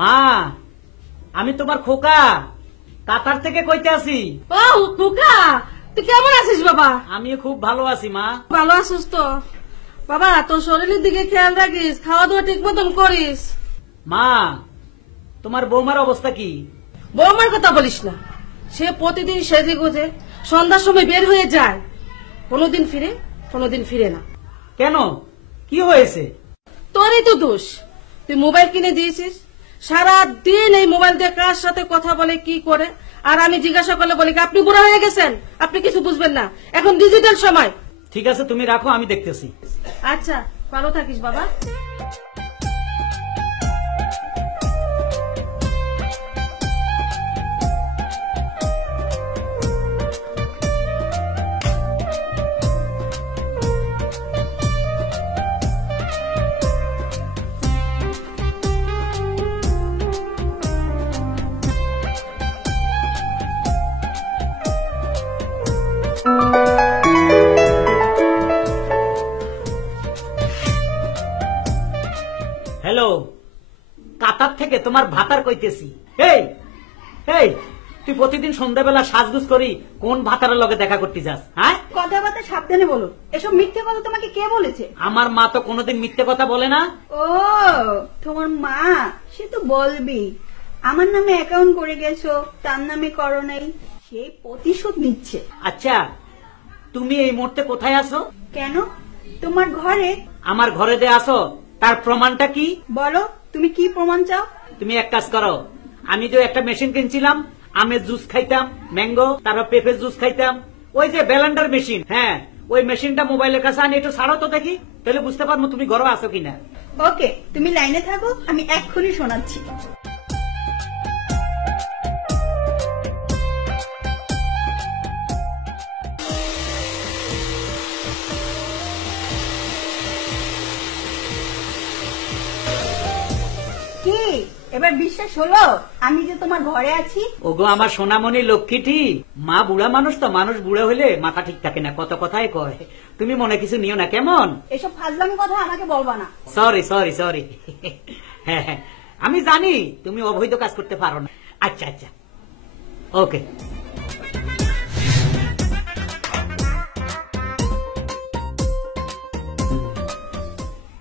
মা, আমি তোমার খোকা কাতার থেকে কইতে আছি। ও খোকা, তুই কেমন আছিস বাবা? আমি খুব ভালো আছি মা। ভালো আছিস তো বাবা? তোর শরীরের দিকে খেয়াল রাখিস, খাওয়া দাওয়া ঠিক মতন করিস। মা, তোমার বৌমার অবস্থা কি? বৌমার কথা বলিস না, সে প্রতিদিন সেজে গুজে সন্ধ্যার সময় বের হয়ে যায়, কোনোদিন ফিরে না। কেন, কি হয়েছে? তোরই তো দোষ, তুই মোবাইল কিনে দিয়েছিস, সারা দিন এই মোবাইল দিয়ে কার সাথে কথা বলে কি করে, আর আমি জিজ্ঞাসা করলে বলি আপনি বুড়া হয়ে গেছেন, আপনি কিছু বুঝবেন না, এখন ডিজিটাল সময়। ঠিক আছে, তুমি রাখো, আমি দেখতেছি। আচ্ছা, ভালো থাকিস বাবা। হ্যালো, কাতার থেকে তোমার ভাতার কইতেছি। এই এই, তুই প্রতিদিন সন্ধ্যাবেলা সাজগুজ করি কোন ভাতারের লগে দেখা করতে যাস? হ্যাঁ, কথাবার্তা সাবধানে বলো, এসব মিথ্যে কথা তোমাকে কে বলেছে? আমার মা তো কোনোদিন মিথ্যে কথা বলে না। ও, তোমার মা, সে তো বলবি আমার নামে অ্যাকাউন্ট করে গেছো, তার নামে করো নাই, সেই প্রতিশোধ নিচ্ছে। আচ্ছা, তুমি এই মুহূর্তে কোথায় আছো? কেন, তোমার ঘরে। আমার ঘরে দে আসো, তার প্রমাণটা কি? বলো, তুমি কি প্রমাণ চাও? তুমি এক কাজ করো, আমি যে একটা মেশিন কিনছিলাম, আমের জুস খাইতাম, ম্যাঙ্গো, তারপর পেঁপের জুস খাইতাম, ওই যে ব্যালেন্ডার মেশিন, হ্যাঁ ওই মেশিনটা মোবাইলের কাছে আনি, একটু ছাড়ো তো দেখি, তাহলে বুঝতে পারবো তুমি ঘরে আছো কিনা। ওকে, তুমি লাইনে থাকো, আমি এক্ষুনি শোনাচ্ছি। কি এবার বিশ্বাস হলো আমি যে তোমার ঘরে আছি? ওগো আমার সোনামণি লক্ষ্মীটি, মা বুড়া মানুষ তো, মানুষ বুড়া হইলে মাথা ঠিক থাকে না, কত কথাই কয়, তুমি মনে কিছু নিও না কেমন? এসব ফাজলামি কথা আমাকে বলবা না। সরি সরি সরি, হ্যাঁ হ্যাঁ, আমি জানি তুমি অবৈধ কাজ করতে পারো না। আচ্ছা আচ্ছা, ওকে।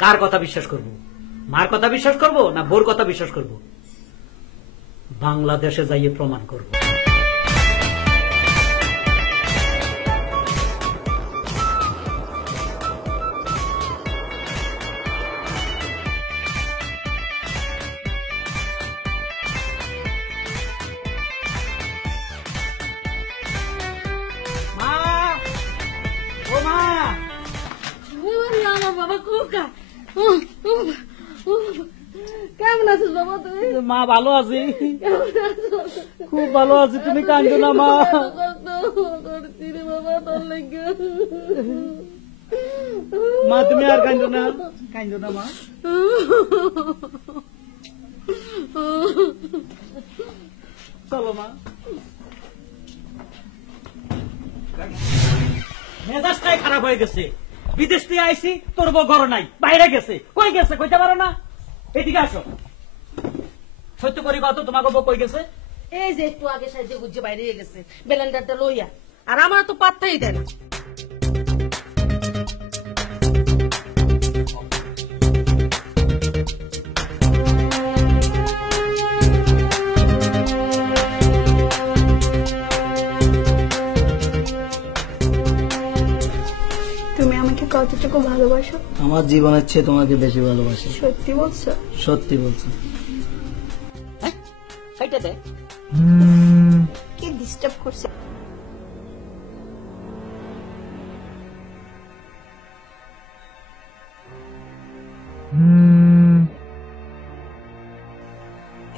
কার কথা বিশ্বাস করব? মার কথা বিশ্বাস করব না বোর কথা বিশ্বাস করব? বাংলাদেশে যাইয়ে প্রমাণ করব। মা, ও মা, আমার বাবা খোকা, কেমন আছিস বাবা তুই? মা ভালো আছি, খুব ভালো আছি, তুমি কাঁদো না মা। মা তুমি আর কাঁদো না, কাঁদো না মা। চলো মা। মেজাজটাই খারাপ হয়ে গেছে, বিদেশ থেকে আইসি, তোর বউ ঘর নাই, বাইরে গেছে, কই গেছে কইতে পারো না? এদিকে আসো, সত্য করি কত, তোমাকে বউ কই গেছে? এই যে একটু আগে সাইজে গুজে বাইরে গেছে ব্যালেন্ডারটা লইয়া, আর আমার তো পাত্তাই দেয় না। তুমি আমাকে কতটুকু ভালোবাসো? আমার জীবনের চেয়ে তোমাকে বেশি ভালোবাসি। সত্যি বলছো? সত্যি বলছি। কি ডিস্টার্ব করছে?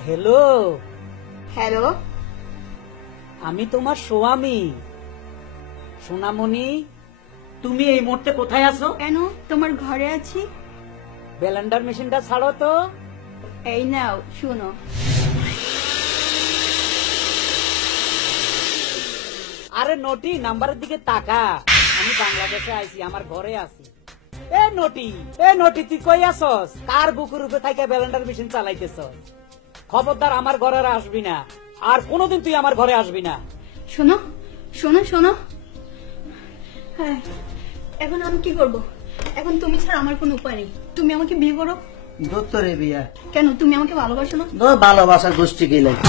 হ্যালো, হ্যালো, আমি তোমার স্বামী সোনামণি। তুমি এই মুহূর্তে কোথায় আছো? কেন, তোমার ঘরে আছি। ব্যালেন্ডার মেশিনটা ছাড়ো তো। এই নাও, শুনো। আরে নটি, নাম্বারের দিকে তাকা, আমি বাংলাদেশে আইছি, আমার ঘরে আছি। এ নটি, তুই কই আসস? কার বুকুর উপরে থাইকা ব্যালেন্ডার মেশিন চালাইতেছস? খবরদার আমার ঘরে আর আসবি না, আর কোনোদিন তুই আমার ঘরে আসবি না। শোনো শোনো শোনো, হ্যাঁ এখন আমি কি করব? এখন তুমি ছাড়া আমার কোনো উপায় নেই। তুমি আমাকে বিয়ে করো। দত্তরে বিয়া কেন, তুমি আমাকে ভালোবাসো না? ভালোবাসার গোষ্ঠী কি লাগে?